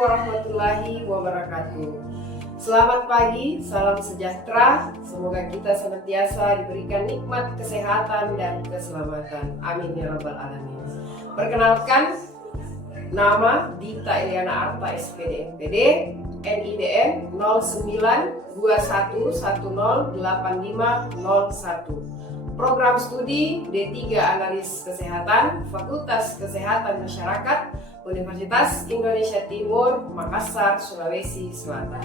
warahmatullahi wabarakatuh. Selamat pagi, salam sejahtera. Semoga kita senantiasa diberikan nikmat kesehatan dan keselamatan. Amin ya rabbal alamin. Perkenalkan, nama Dita Eliana Arta SPD MPD, NIDN 0921108501. Program studi D3 Analis Kesehatan, Fakultas Kesehatan Masyarakat, Universitas Indonesia Timur, Makassar, Sulawesi Selatan.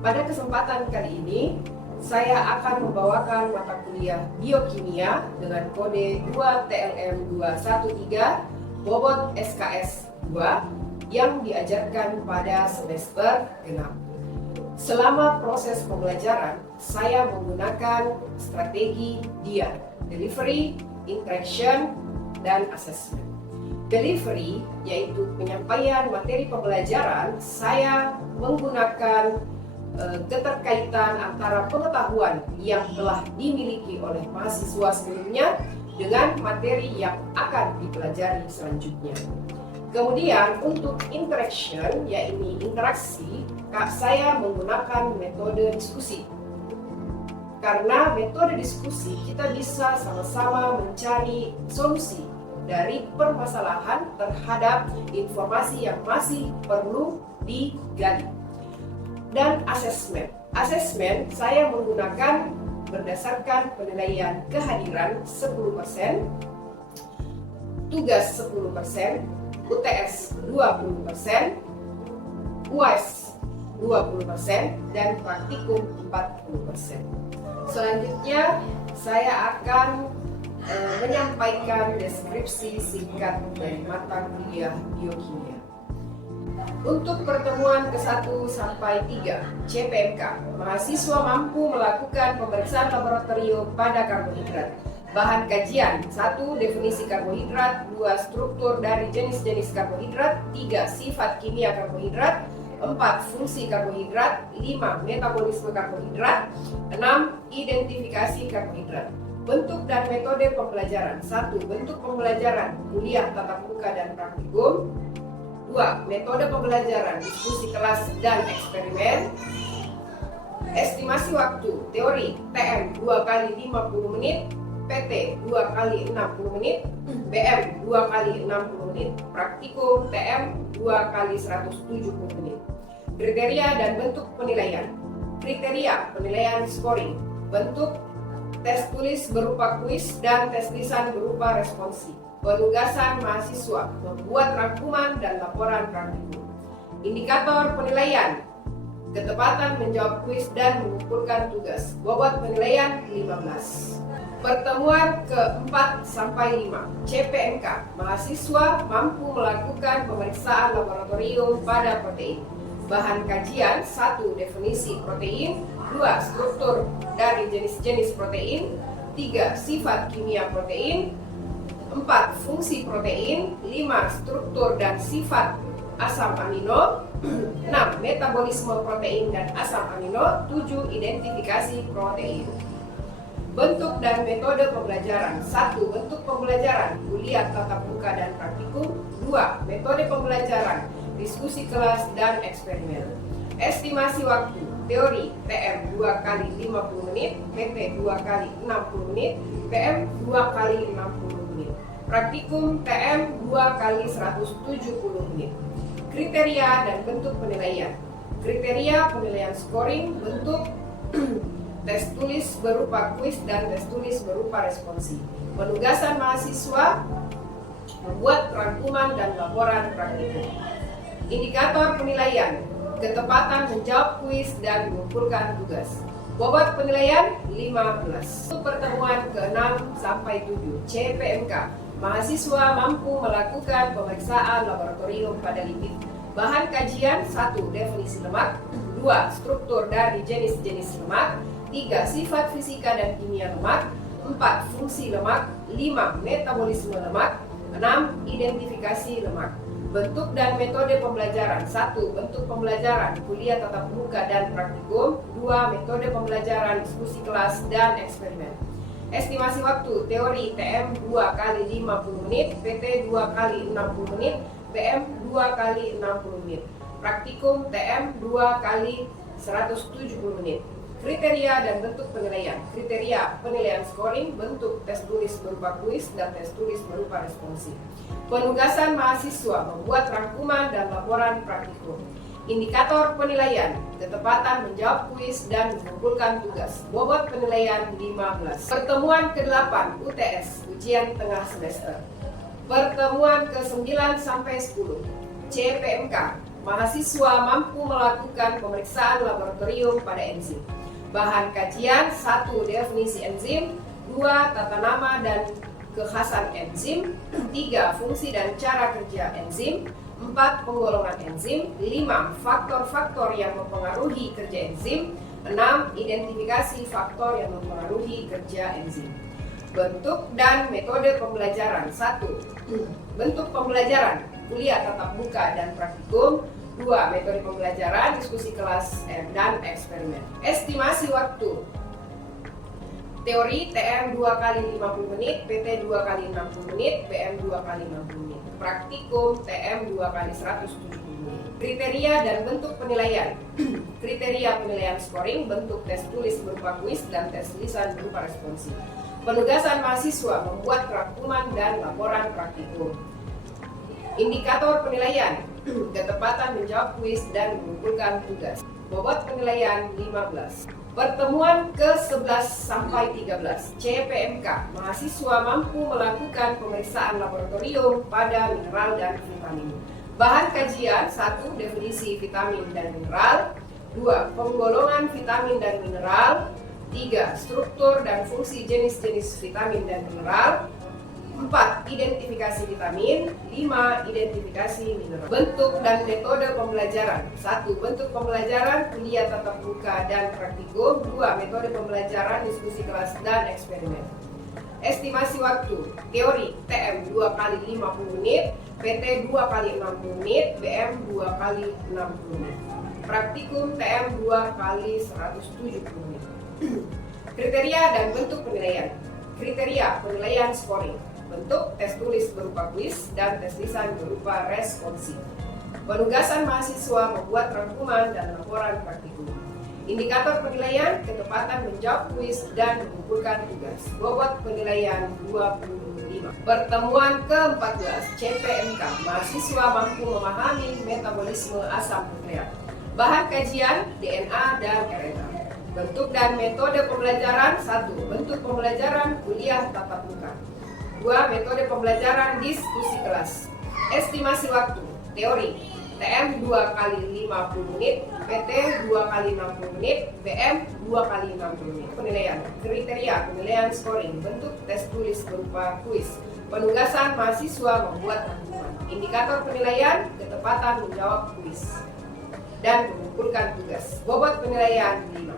Pada kesempatan kali ini, saya akan membawakan mata kuliah Biokimia dengan kode 2TLM213 bobot SKS 2 yang diajarkan pada semester genap. Selama proses pembelajaran, saya menggunakan strategi DIA, Delivery, Interaction, dan Assessment. Delivery, yaitu penyampaian materi pembelajaran, saya menggunakan keterkaitan antara pengetahuan yang telah dimiliki oleh mahasiswa sebelumnya dengan materi yang akan dipelajari selanjutnya. Kemudian untuk interaction, yaitu interaksi, saya menggunakan metode diskusi. Karena metode diskusi kita bisa sama-sama mencari solusi dari permasalahan terhadap informasi yang masih perlu digali. Dan assessment. Assessment saya menggunakan berdasarkan penilaian kehadiran 10%, tugas 10%, UTS 20%, UAS 20%, dan praktikum 40%. Selanjutnya, saya akan menyampaikan deskripsi singkat dari mata kuliah Biokimia. Untuk pertemuan ke-1 sampai 3, CPMK, mahasiswa mampu melakukan pemeriksaan laboratorium pada karbohidrat. Bahan kajian: 1. Definisi karbohidrat, 2. Struktur dari jenis-jenis karbohidrat, 3. Sifat kimia karbohidrat, 4. Fungsi karbohidrat, 5. Metabolisme karbohidrat, 6. Identifikasi karbohidrat. Bentuk dan metode pembelajaran: 1. Bentuk pembelajaran kuliah tatap muka dan praktikum, 2. Metode pembelajaran diskusi kelas dan eksperimen. Estimasi waktu: teori TM 2 kali 50 menit, PT 2 kali 60 menit, BM 2 kali 60 menit, praktikum TM 2 kali 170 menit. Kriteria dan bentuk penilaian. Kriteria penilaian scoring: bentuk tes tulis berupa kuis dan tes lisan berupa responsi. Penugasan mahasiswa: membuat rangkuman dan laporan praktikum. Indikator penilaian: ketepatan menjawab kuis dan mengumpulkan tugas. Bobot penilaian 15. Pertemuan ke-4 sampai 5, CPMK, mahasiswa mampu melakukan pemeriksaan laboratorium pada protein. Bahan kajian: 1. Definisi protein, 2. Struktur dari jenis-jenis protein, 3. Sifat kimia protein, 4. Fungsi protein, 5. Struktur dan sifat asam amino, 6. Metabolisme protein dan asam amino, 7. Identifikasi protein. Bentuk dan metode pembelajaran: 1. Bentuk pembelajaran kuliah tatap muka dan praktikum, 2. Metode pembelajaran diskusi kelas dan eksperimen. Estimasi waktu: teori TM 2 kali 50 menit, PT 2 kali 60 menit, PM 2 kali 60 menit, praktikum TM 2 kali 170 menit. Kriteria dan bentuk penilaian. Kriteria penilaian scoring: bentuk tes tulis berupa kuis dan tes tulis berupa responsi. Penugasan mahasiswa: membuat rangkuman dan laporan praktikum. Indikator penilaian: ketepatan menjawab kuis dan mengumpulkan tugas. Bobot penilaian 15. Untuk pertemuan ke-6 sampai 7, CPMK, mahasiswa mampu melakukan pemeriksaan laboratorium pada lipid. Bahan kajian: 1. Definisi lemak, 2. Struktur dari jenis-jenis lemak, 3. Sifat fisika dan kimia lemak, 4. Fungsi lemak, 5. Metabolisme lemak, 6. Identifikasi lemak. Bentuk dan metode pembelajaran: 1. Bentuk pembelajaran kuliah tatap muka dan praktikum, 2. Metode pembelajaran diskusi kelas dan eksperimen. Estimasi waktu: teori TM 2 kali 50 menit, PT 2 kali 60 menit, PM 2 kali 60 menit. Praktikum TM 2 kali 170 menit. Kriteria dan bentuk penilaian. Kriteria penilaian scoring, bentuk tes tulis berupa kuis dan tes tulis berupa responsif. Penugasan mahasiswa membuat rangkuman dan laporan praktikum. Indikator penilaian, ketepatan menjawab kuis dan mengumpulkan tugas. Bobot penilaian 15. Pertemuan ke-8 UTS, ujian tengah semester. Pertemuan ke-9 sampai 10 CPMK, mahasiswa mampu melakukan pemeriksaan laboratorium pada enzim. Bahan kajian: 1. Definisi enzim, 2. Tata nama dan kekhasan enzim, 3. Fungsi dan cara kerja enzim, 4. Penggolongan enzim, 5. Faktor-faktor yang mempengaruhi kerja enzim, 6. Identifikasi faktor yang mempengaruhi kerja enzim. Bentuk dan metode pembelajaran. 1. Bentuk pembelajaran, kuliah tatap muka dan praktikum. 2. Metode pembelajaran, diskusi kelas dan eksperimen. Estimasi waktu. Teori TM 2 kali 50 menit, PT 2 kali 60 menit, PM 2 kali 60 menit. Praktikum TM 2 kali 170 menit. Kriteria dan bentuk penilaian. Kriteria penilaian scoring, bentuk tes tulis berupa kuis dan tes lisan berupa responsif. Penugasan mahasiswa membuat rangkuman dan laporan praktikum. Indikator penilaian, ketepatan menjawab kuis dan mengumpulkan tugas. Bobot penilaian 15. Pertemuan ke-11 sampai 13 CPMK, mahasiswa mampu melakukan pemeriksaan laboratorium pada mineral dan vitamin. Bahan kajian: 1. Definisi vitamin dan mineral, 2. Penggolongan vitamin dan mineral, 3. Struktur dan fungsi jenis-jenis vitamin dan mineral, 4. Identifikasi vitamin, 5. Identifikasi mineral. Bentuk dan metode pembelajaran. 1. Bentuk pembelajaran, kuliah tatap muka dan praktikum. 2. Metode pembelajaran, diskusi kelas dan eksperimen. Estimasi waktu. Teori TM 2 kali 50 menit, PT 2 kali 60 menit, BM 2 kali 60 menit. Praktikum TM 2 kali 170 menit. Kriteria dan bentuk penilaian. Kriteria penilaian scoring, bentuk tes tulis berupa kuis dan tes lisan berupa responsif. Penugasan mahasiswa membuat rangkuman dan laporan praktikum. Indikator penilaian, ketepatan menjawab kuis dan mengumpulkan tugas. Bobot penilaian 25. Pertemuan ke-14 CPMK, mahasiswa mampu memahami metabolisme asam nukleat. Bahan kajian: DNA dan RNA. Bentuk dan metode pembelajaran. 1. Bentuk pembelajaran, kuliah tatap muka. 2. Metode pembelajaran, diskusi kelas. Estimasi waktu. Teori TM 2 kali 50 menit, PT 2 kali 60 menit, BM 2 kali 60 menit. Penilaian. Kriteria penilaian scoring, bentuk tes tulis berupa kuis. Penugasan mahasiswa membuat rangkuman. Indikator penilaian, ketepatan menjawab kuis dan mengumpulkan tugas. Bobot penilaian 5.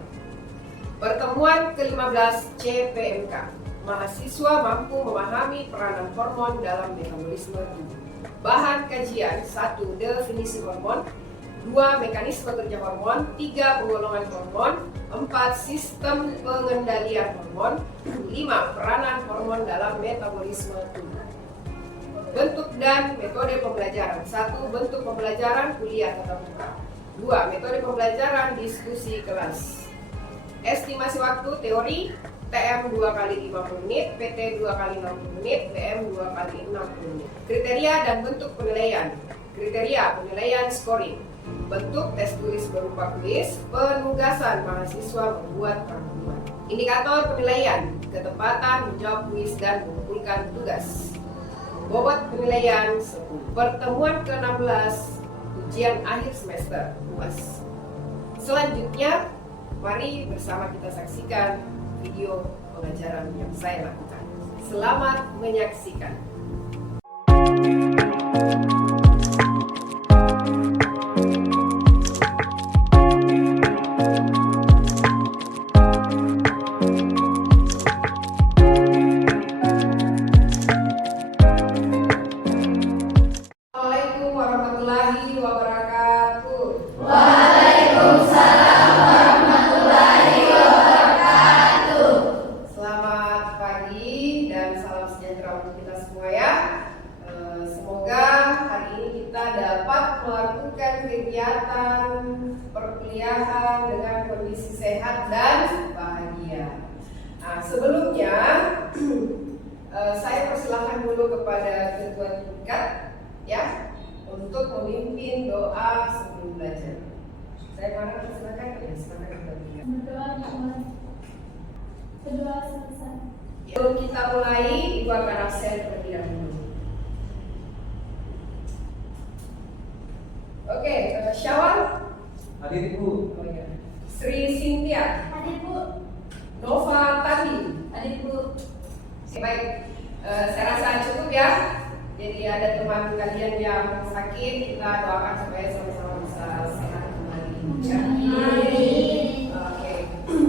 Pertemuan ke-15 CPMK, mahasiswa mampu memahami peranan hormon dalam metabolisme tubuh. Bahan kajian: 1. Definisi hormon, 2. Mekanisme kerja hormon, 3. Penggolongan hormon, 4. Sistem pengendalian hormon, 5. Peranan hormon dalam metabolisme tubuh. Bentuk dan metode pembelajaran. 1. Bentuk pembelajaran, kuliah tatap muka. 2. Metode pembelajaran, diskusi kelas. Estimasi waktu. Teori TM 2 kali 50 menit, PT 2 kali 60 menit, BM 2 kali 60 menit. Kriteria dan bentuk penilaian. Kriteria penilaian scoring, bentuk tes tulis berupa kuis. Penugasan mahasiswa membuat rangkuman. Indikator penilaian, ketepatan menjawab kuis dan mengumpulkan tugas. Bobot penilaian 10. Pertemuan ke-16 ujian akhir semester UAS. Selanjutnya, mari bersama kita saksikan video pengajaran yang saya lakukan. Selamat menyaksikan. Assalamualaikum warahmatullahi wabarakatuh. Waalaikumsalam warahmatullahi wabarakatuh. Selamat pagi dan salam sejahtera untuk kita semua ya. Semoga hari melakukan kegiatan perkuliahan dengan kondisi sehat dan bahagia. Nah, sebelumnya saya persilahkan dulu kepada ketua tingkat ya untuk memimpin doa sebelum belajar. Saya mana persilakan ya, silakan ketua tingkat. Berdoa berdoa selesai. Sebelum kita mulai, Ibu akan absen terlebih dahulu. Oke, Syawal. Hadir Ibu. Oh ya. Sri Cynthia. Hadir Bu. Nova Tadi. Hadir Bu. Baik, saya rasa cukup ya. Jadi ada teman kalian yang sakit, kita doakan supaya sama-sama bisa sehat kembali. Ya. Oke.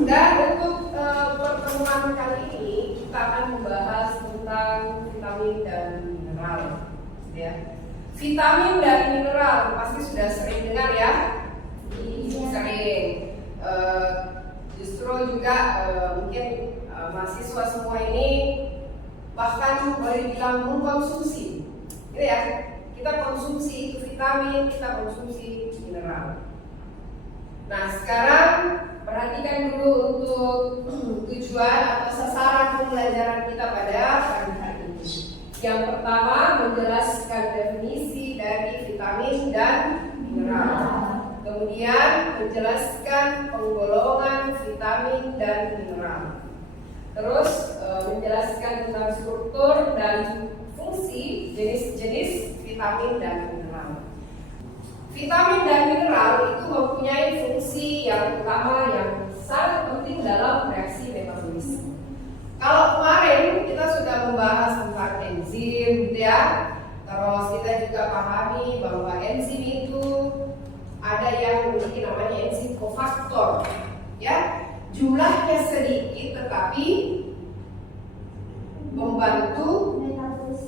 Dan untuk pertemuan kali ini kita akan membahas tentang vitamin dan mineral. Ya. Vitamin dan mineral pasti sudah sering dengar ya. Sering. Justru juga mungkin mahasiswa semua ini bahkan boleh dibilang mengkonsumsi, gitu ya. Kita konsumsi itu vitamin, kita konsumsi mineral. Nah sekarang perhatikan dulu untuk tujuan atau sasaran pembelajaran kita pada pagi hari ini. Yang pertama menjelaskan definisi dari vitamin dan mineral. Kemudian menjelaskan penggolongan vitamin dan mineral. Terus menjelaskan tentang struktur dan fungsi jenis-jenis vitamin dan mineral. Vitamin dan mineral itu mempunyai fungsi yang utama yang sangat penting dalam reaksi metabolisme. Kalau kemarin kita sudah membahas tentang enzim, ya, terus kita juga pahami bahwa enzim itu ada yang memiliki namanya enzim kofaktor, ya. Jumlahnya sedikit tetapi membantu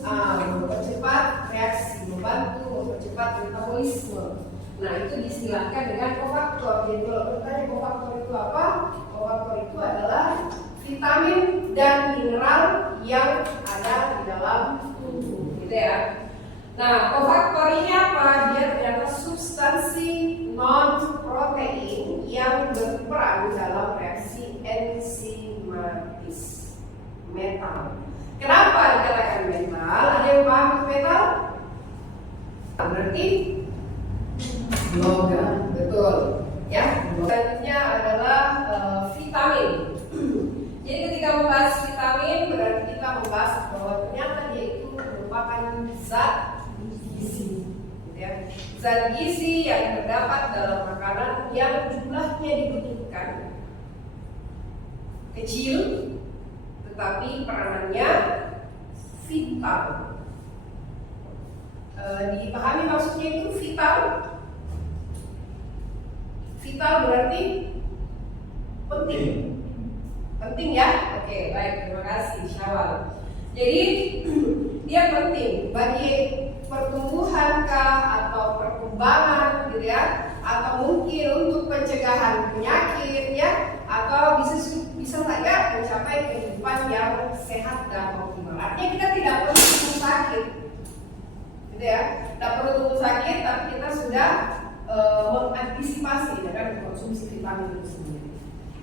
mempercepat reaksi, mempercepat metabolisme. Nah itu distilahkan dengan kofaktor. Jadi kalau bertanya kofaktor itu apa? Kofaktor itu adalah vitamin dan mineral yang ada di dalam tubuh, gitu ya. Nah kofaktor ini apa? Dia ternyata substansi non-protein yang berperan dalam reaksi enzimatis metal. Kenapa dikatakan metal? Ada yang paham metal? Berarti logam, betul. Ya. Selanjutnya adalah vitamin. Jadi ketika membahas vitamin berarti kita membahas bahwa ternyata dia itu merupakan zat gizi. Ya. Zat gizi yang terdapat dalam makanan yang jumlahnya dibutuhkan kecil tetapi peranannya vital. Dipahami maksudnya itu vital? Vital berarti penting. Penting ya? Oke, baik, terima kasih Syawal. Jadi dia penting bagi pertumbuhan atau perkembangan gitu ya, atau mungkin untuk pencegahan penyakit ya, atau bisa saja mencapai kehidupan yang sehat dan optimal. Artinya kita tidak perlu tumbuh sakit, gitu ya, tidak perlu tumbuh sakit, tapi kita sudah mengantisipasi dengan mengkonsumsi vitamin itu sendiri.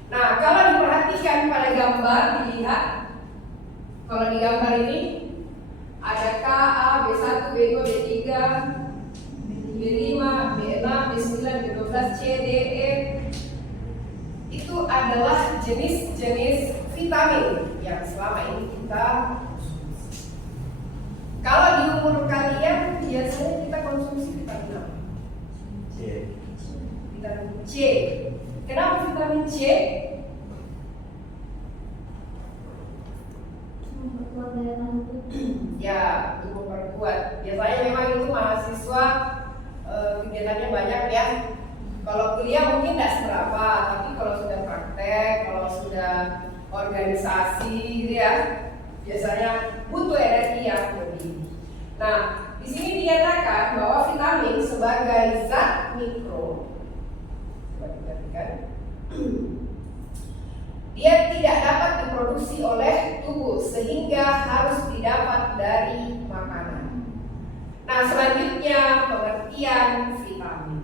Nah, kalau diperhatikan pada gambar dilihat, kalau di gambar ini ada K, A, B1, B2, B3, B5, B6, B9, B12, C, D, E. Itu adalah jenis-jenis vitamin yang selama ini kita konsumsi. Kalau di umur kalian biasanya kita konsumsi vitamin apa? C. Vitamin C. Kenapa vitamin C? Memperkuat daya tahan tubuh. Ya, untuk memperkuat. Biasanya memang itu mahasiswa kegiatannya banyak ya. Kalau kuliah mungkin tidak seberapa, tapi kalau sudah praktek, kalau sudah organisasi gitu ya, biasanya butuh energi yang lebih. Nah, di sini dinyatakan bahwa vitamin sebagai zat mikro, coba diperhatikan, dia tidak dapat diproduksi oleh tubuh sehingga harus didapat dari makanan. Nah, selanjutnya pengertian vitamin vitamin.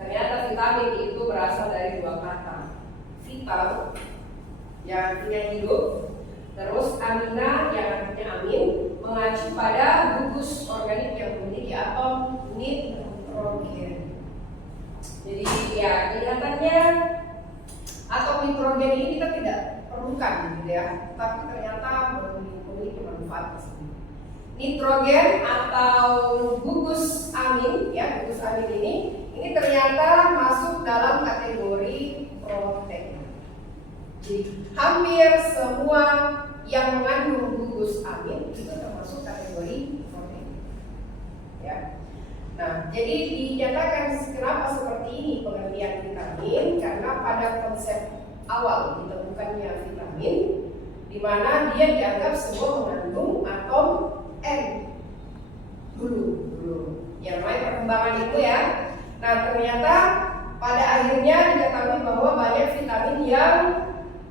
Ternyata vitamin itu berasal dari dua kata. Vital yang artinya hidup, terus amina yang artinya amin, mengacu pada gugus organik yang memiliki atom nitrogen. Jadi ya kelihatannya atom nitrogen ini kita tidak perlukan gitu ya, tapi ternyata memiliki manfaat tersebut. Nitrogen atau gugus amin ya, gugus amin ini ternyata masuk dalam kategori protein. Jadi hampir semua yang mengandung gugus amin itu termasuk kategori protein. Ya. Nah, jadi dinyatakan kenapa seperti ini pengertian vitamin, karena pada konsep awal ditemukannya vitamin, di mana dia dianggap semua mengandung atom N dulu. Yang namanya perkembangan itu ya. Nah, ternyata pada akhirnya diketahui bahwa banyak vitamin yang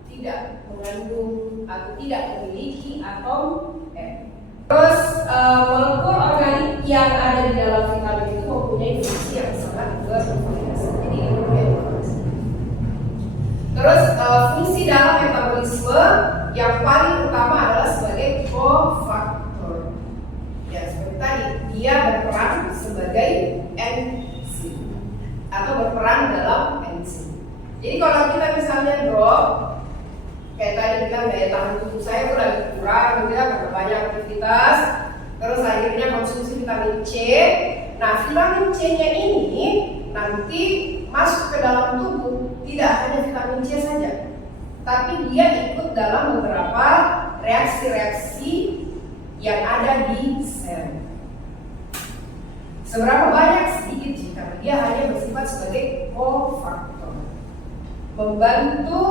tidak mengandung atau tidak memiliki atom N. Terus molekul organik yang ada di dalam vitamin itu mempunyai fungsi yang sangat bervariasi. Jadi mempunyai informasi. Terus fungsi dalam metabolisme yang paling utama adalah sebagai cofaktor. Ya seperti tadi, dia berperan sebagai enzim atau berperan dalam enzim. Jadi kalau kita misalnya drop, kayak tadi bilang daya tahan tubuh saya itu lagi kurang, gitu ya, karena banyak aktivitas, terus akhirnya konsumsi vitamin C. Nah, vitamin C-nya ini nanti masuk ke dalam tubuh, tidak hanya vitamin C saja, tapi dia ikut dalam beberapa reaksi-reaksi yang ada di sel. Seberapa banyak sedikit sih, karena dia hanya bersifat sebagai cofaktor, membantu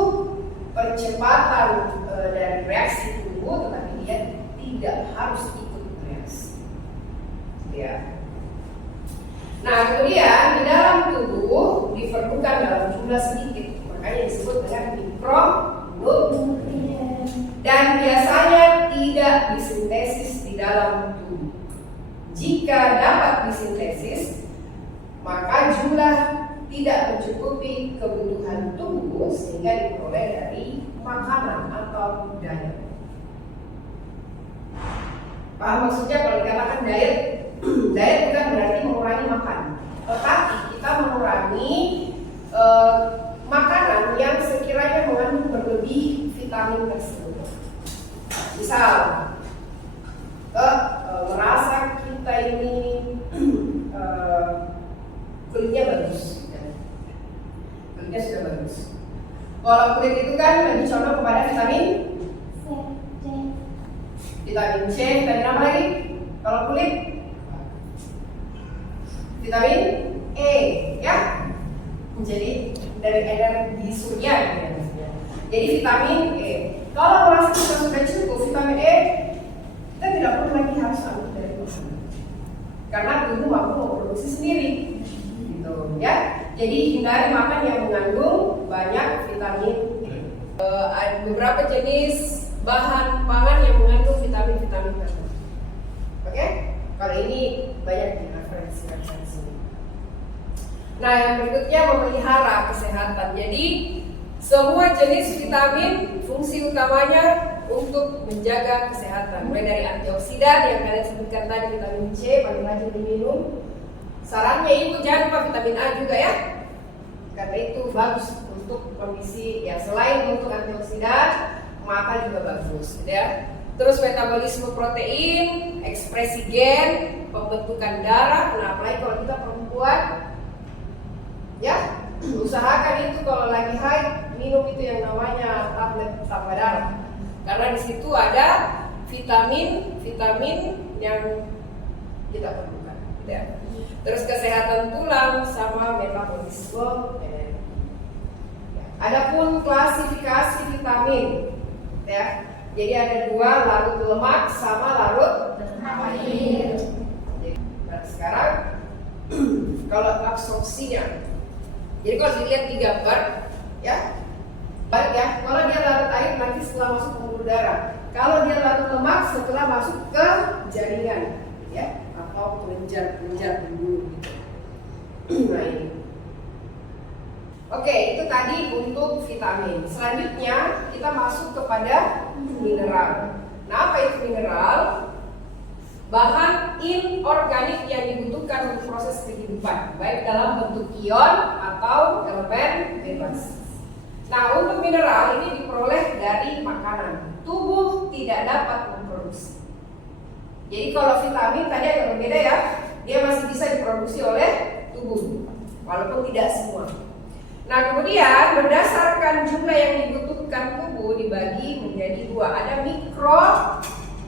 percepatan dari reaksi tubuh, tetapi dia tidak harus ikut reaksi. Ya. Nah, kemudian di dalam tubuh diperlukan dalam jumlah sedikit, makanya disebut dengan mikronutrien, dan biasanya tidak disintesis di dalam tubuh. Jika dapat disintesis, maka jumlah tidak mencukupi kebutuhan tubuh sehingga diperoleh dari makanan atau diet. Paham maksudnya kalau dikatakan diet? Diet bukan berarti mengurangi makan, tetapi kita mengurangi makanan yang sekiranya mengandung berlebih vitamin tersebut. Misal, merasa kita ini kulitnya bagus, kulitnya sudah bagus. Kalau kulit itu kan lebih condong kepada vitamin C, vitamin apa lagi? Kalau kulit vitamin E, ya. Jadi dari energi surya, ya. Jadi vitamin E. Kalau merasa kita sudah cukup vitamin E, kita tidak perlu lagi harus ambil dari makanan, karena tubuh mampu memproduksi sendiri, gitu, ya. Jadi hindari makan yang mengandung banyak vitamin E. Ada beberapa jenis bahan pangan yang mengandung vitamin-vitamin tertentu. Oke? Kalau ini banyak di referensi. Nah, yang berikutnya memelihara kesehatan. Jadi semua jenis vitamin fungsi utamanya untuk menjaga kesehatan. Mulai dari antioksidan yang kalian sebutkan tadi, vitamin C paling rajin diminum. Sarannya ibu jangan lupa vitamin A juga ya, karena itu bagus untuk kondisi ya, selain untuk antioksidan, mata juga bagus, ya. Terus metabolisme protein, ekspresi gen, pembentukan darah. Nah, apalagi kalau kita perempuan, ya, usahakan itu kalau lagi haid minum itu yang namanya tablet tambah darah, karena di situ ada vitamin yang kita perlukan, ya. Terus kesehatan tulang sama metabolisme energi. Adapun klasifikasi vitamin, ya. Jadi ada dua, larut lemak sama larut air. Nah sekarang kalau absorpsinya, jadi kalau dilihat di gambar, ya, baik ya. Kalau dia larut air nanti setelah masuk pembuluh darah. Kalau dia larut lemak setelah masuk ke jaringan, ya, atau kelenjar pembuluh. Gitu. Nah ini. Oke, itu tadi untuk vitamin. Selanjutnya kita masuk kepada mineral. Nah, apa itu mineral? Bahan inorganik yang dibutuhkan untuk proses kehidupan, baik dalam bentuk ion atau elemen bebas. Nah, untuk mineral ini diperoleh dari makanan. Tubuh tidak dapat memproduksi. Jadi kalau vitamin tadi agak berbeda ya, dia masih bisa diproduksi oleh tubuh, walaupun tidak semua. Nah, kemudian berdasarkan jumlah yang dibutuhkan tubuh dibagi menjadi dua, ada mikro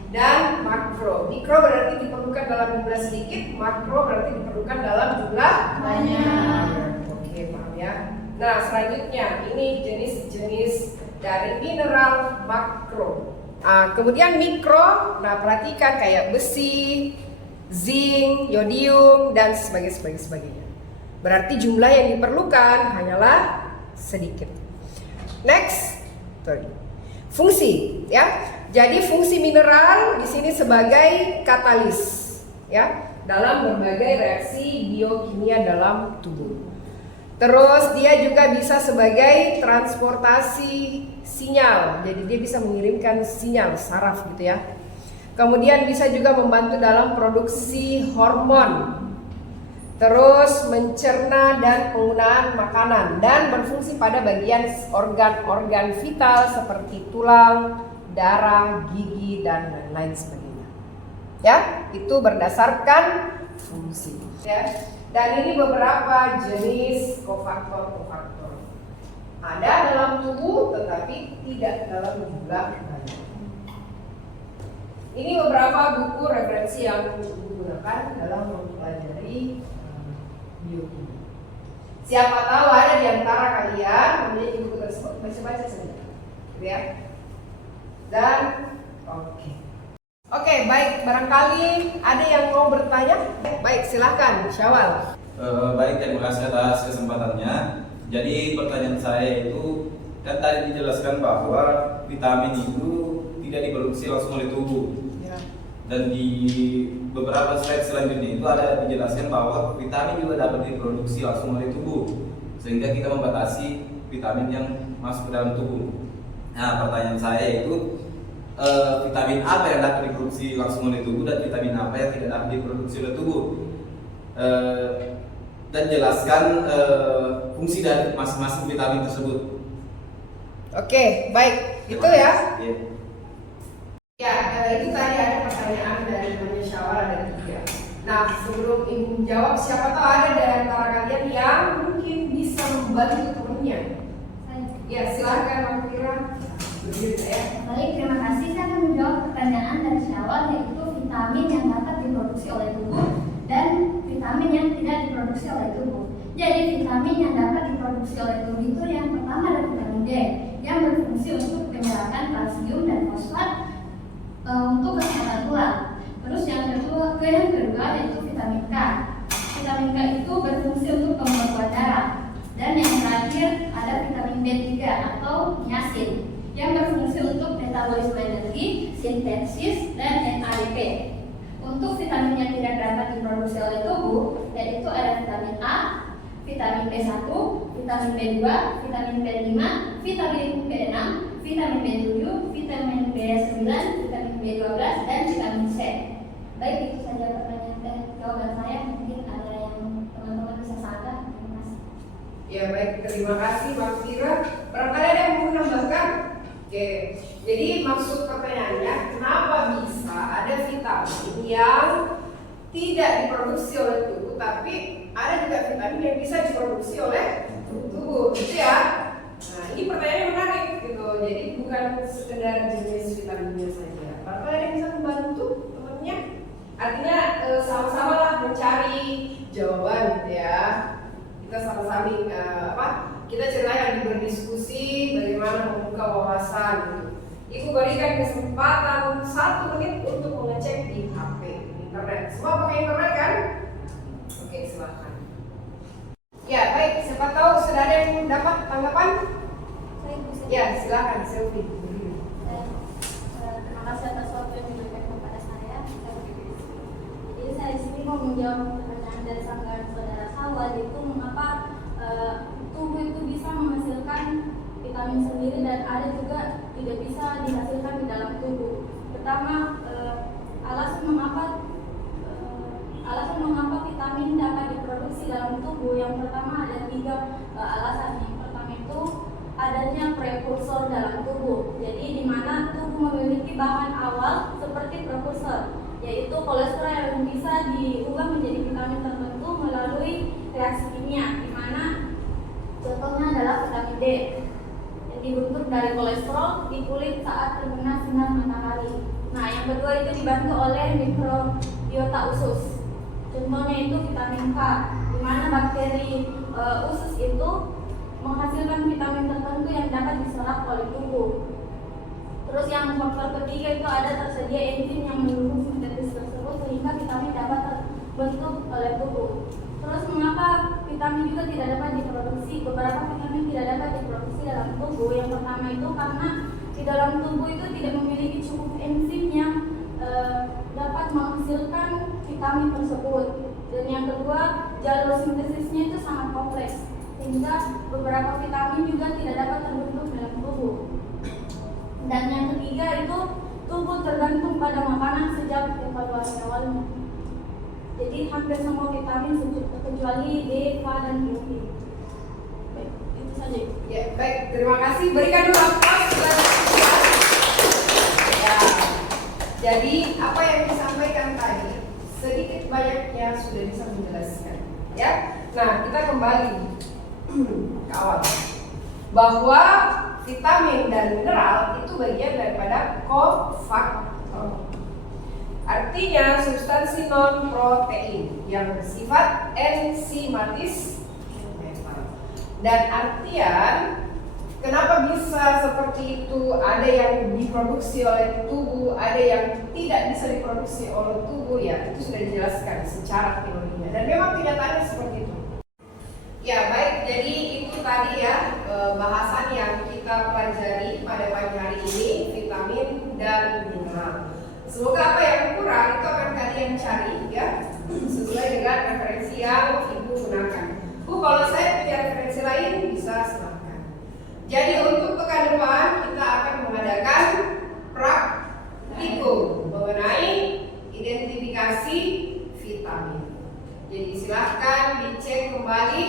dan makro. Mikro berarti diperlukan dalam jumlah sedikit, makro berarti diperlukan dalam jumlah banyak. Oke, paham ya. Nah, selanjutnya ini jenis-jenis dari mineral makro. Nah, kemudian mikro, nah perhatikan kayak besi, zinc, yodium dan sebagainya. Berarti jumlah yang diperlukan hanyalah sedikit. Next, fungsi ya. Jadi fungsi mineral di sini sebagai katalis ya dalam berbagai reaksi biokimia dalam tubuh. Terus dia juga bisa sebagai transportasi sinyal. Jadi dia bisa mengirimkan sinyal saraf gitu ya. Kemudian bisa juga membantu dalam produksi hormon. Terus mencerna dan penggunaan makanan dan berfungsi pada bagian organ-organ vital seperti tulang, darah, gigi dan lain sebagainya. Ya, itu berdasarkan fungsi. Ya. Dan ini beberapa jenis kofaktor. Ada dalam tubuh tetapi tidak dalam jumlah banyak. Ini beberapa buku referensi yang digunakan dalam mempelajari biokimia. Siapa tahu ada di antara kalian memiliki buku tersebut, baca-baca saja, gitu ya. Dan oke, baik, barangkali ada yang mau bertanya? Baik, silahkan, Syawal. Baik, terima kasih atas kesempatannya. Jadi pertanyaan saya itu kan tadi dijelaskan bahwa vitamin itu tidak diproduksi langsung oleh tubuh. Ya. Dan di beberapa slide selanjutnya itu ada dijelaskan bahwa vitamin juga dapat diproduksi langsung oleh tubuh, sehingga kita membatasi vitamin yang masuk ke dalam tubuh. Nah, pertanyaan saya itu vitamin apa yang dapat diproduksi langsung oleh tubuh dan vitamin apa yang tidak dapat diproduksi oleh tubuh, dan jelaskan fungsi dari masing-masing vitamin tersebut. Oke, baik, itu ya. Iya. Ya, itu tadi ada pertanyaan dari temannya Syawal ada 3. Nah, sebelum ibu menjawab, siapa tahu ada dari antara kalian yang mungkin bisa membantu temannya. Ya, silakan Bang Fira. Baik, terima kasih. Saya akan menjawab pertanyaan dari Syawal, yaitu vitamin yang dapat diproduksi oleh tubuh dan vitamin yang tidak diproduksi oleh tubuh. Jadi vitamin yang dapat diproduksi oleh tubuh itu yang pertama ada vitamin D yang berfungsi untuk penyerapan kalsium dan fosfat untuk kesehatan tulang. Terus yang kedua yaitu vitamin K. Vitamin K itu berfungsi untuk pembuat darah. Dan yang terakhir ada vitamin B3 atau niacin yang berfungsi untuk metabolisme energi, sintesis, dan NADP. Untuk vitamin yang tidak dapat diproduksi oleh tubuh, yaitu ada vitamin A, vitamin B1, vitamin B2, vitamin B5, vitamin B6, vitamin B7, vitamin B9, vitamin B12, dan vitamin C. Baik, itu saja pertanyaan jawaban saya. Mungkin ada yang teman-teman bisa sampaikan. Terima kasih. Ya, baik, terima kasih Bang Fira. Barangkali ada yang mau menambahkan? Oke, jadi maksud pertanyaannya, kenapa bisa ada vitamin yang tidak diproduksi oleh tubuh, tapi ada juga vitamin yang bisa diproduksi oleh tubuh, gitu ya? Nah, ini pertanyaannya menarik, gitu. Jadi bukan sekedar jenis vitaminnya saja. Barangkali ada yang bisa membantu temannya. Artinya sama-sama lah mencari jawaban, gitu ya. Kita sama-sama kita ceritanya berdiskusi bagaimana membuka wawasan gitu. Ibu berikan kesempatan 1 menit untuk mengecek di HP, internet. Semua pakai internet kan? Oke, silakan. Ya, baik. Siapa tahu sudah ada yang dapat tanggapan? Ya, silakan, Selfie. Terima kasih atas waktu yang diberikan kepada saya. Jadi saya di sini mau menjawab pertanyaan dari sanggahan saudara Salwa. awal, yaitu mengapa tubuh itu bisa menghasilkan vitamin sendiri dan ada juga tidak bisa dihasilkan di dalam tubuh. Pertama, alasan mengapa vitamin dapat diproduksi dalam tubuh. Yang pertama ada 3 alasan. Yang pertama itu adanya prekursor dalam tubuh. Jadi di mana tubuh memiliki bahan awal seperti prekursor, yaitu kolesterol yang bisa diubah menjadi vitamin tertentu melalui reaksi kimia, di mana contohnya adalah vitamin D yang dibentuk dari kolesterol di kulit saat terkena sinar matahari. Nah, yang kedua itu dibantu oleh mikrobiota usus. Contohnya itu vitamin K, di mana bakteri usus itu menghasilkan vitamin tertentu yang dapat diserap oleh tubuh. Terus yang faktor ketiga itu ada tersedia enzim yang mendukung sintesis tersebut sehingga vitamin dapat terbentuk oleh tubuh. Terus mengapa vitamin juga tidak dapat diproduksi? Beberapa vitamin tidak dapat diproduksi dalam tubuh. Yang pertama itu karena di dalam tubuh itu tidak memiliki cukup enzim yang dapat menghasilkan vitamin tersebut. Dan yang kedua, jalur sintesisnya itu sangat kompleks sehingga beberapa vitamin juga tidak dapat terbentuk dalam tubuh. Dan yang ketiga itu tubuh tergantung pada makanan sejak evaluasi awalnya. Jadi hampir semua vitamin kecuali D, K, dan B. Baik, itu saja. Ya, baik, terima kasih. Berikan dulu aplaus. Ya, jadi apa yang disampaikan tadi sedikit banyaknya sudah bisa menjelaskan. Ya, nah kita kembali ke awal bahwa vitamin dan mineral itu bagian daripada kofaktor. Artinya substansi non protein yang bersifat enzimatis. Dan artian kenapa bisa seperti itu, ada yang diproduksi oleh tubuh, ada yang tidak bisa diproduksi oleh tubuh, ya itu sudah dijelaskan secara teorinya dan memang kenyataannya seperti itu. Ya baik, jadi itu tadi ya bahasan yang kita pelajari pada pagi hari ini, vitamin dan mineral. Semoga apa yang kurang itu akan kalian cari ya, sesuai dengan referensi yang ibu gunakan. Bu, kalau saya punya referensi lain bisa silahkan. Jadi untuk pekan depan kita akan mengadakan praktikum mengenai identifikasi vitamin. Jadi silahkan dicek kembali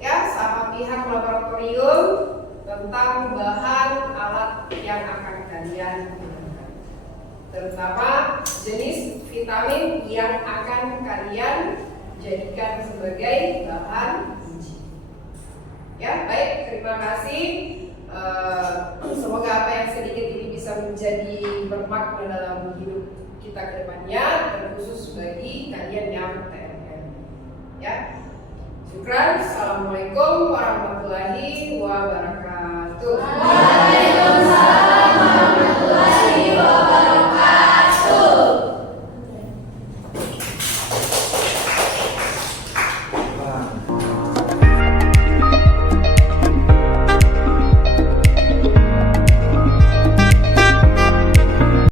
ya sama pihak laboratorium tentang bahan alat yang akan kalian gunakan, terutama jenis vitamin yang akan kalian jadikan sebagai bahan uji. Ya baik, terima kasih. Semoga apa yang sedikit ini bisa menjadi bermakna dalam hidup kita ke depannya, terkhusus bagi kalian yang TNM. Ya. Syukran. Assalamualaikum warahmatullahi wabarakatuh.